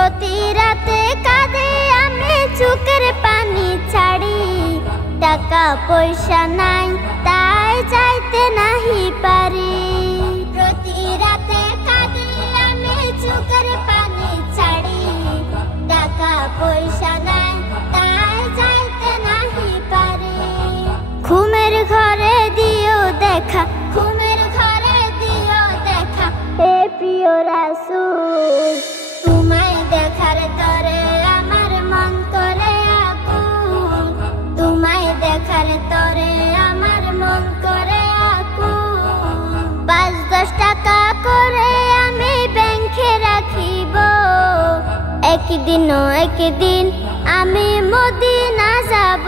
প্রতি রাতে কাঁদে আমি চোখের পানি ছাড়ি। টাকা পয়সা নাই তাই যাইতে নাহি পারি। প্রতি রাতে কাঁদে আমি চোখের পানি ছাড়ি। টাকা পয়সা নাই তাই যাইতে নাহি পারি। ঘুমের ঘরে দিও দেখা, ঘুমের ঘরে দিও দেখা, হে প্রিয় রাসূল। তোমায় দেখার তরে আমার মন করে আকুল। তোমায় দেখার তরে আমার মন করে আকুল। ৫-১০ টাকা করে আমি ব্যাংকে রাখিব। একদিন আমি মদিনা যাব।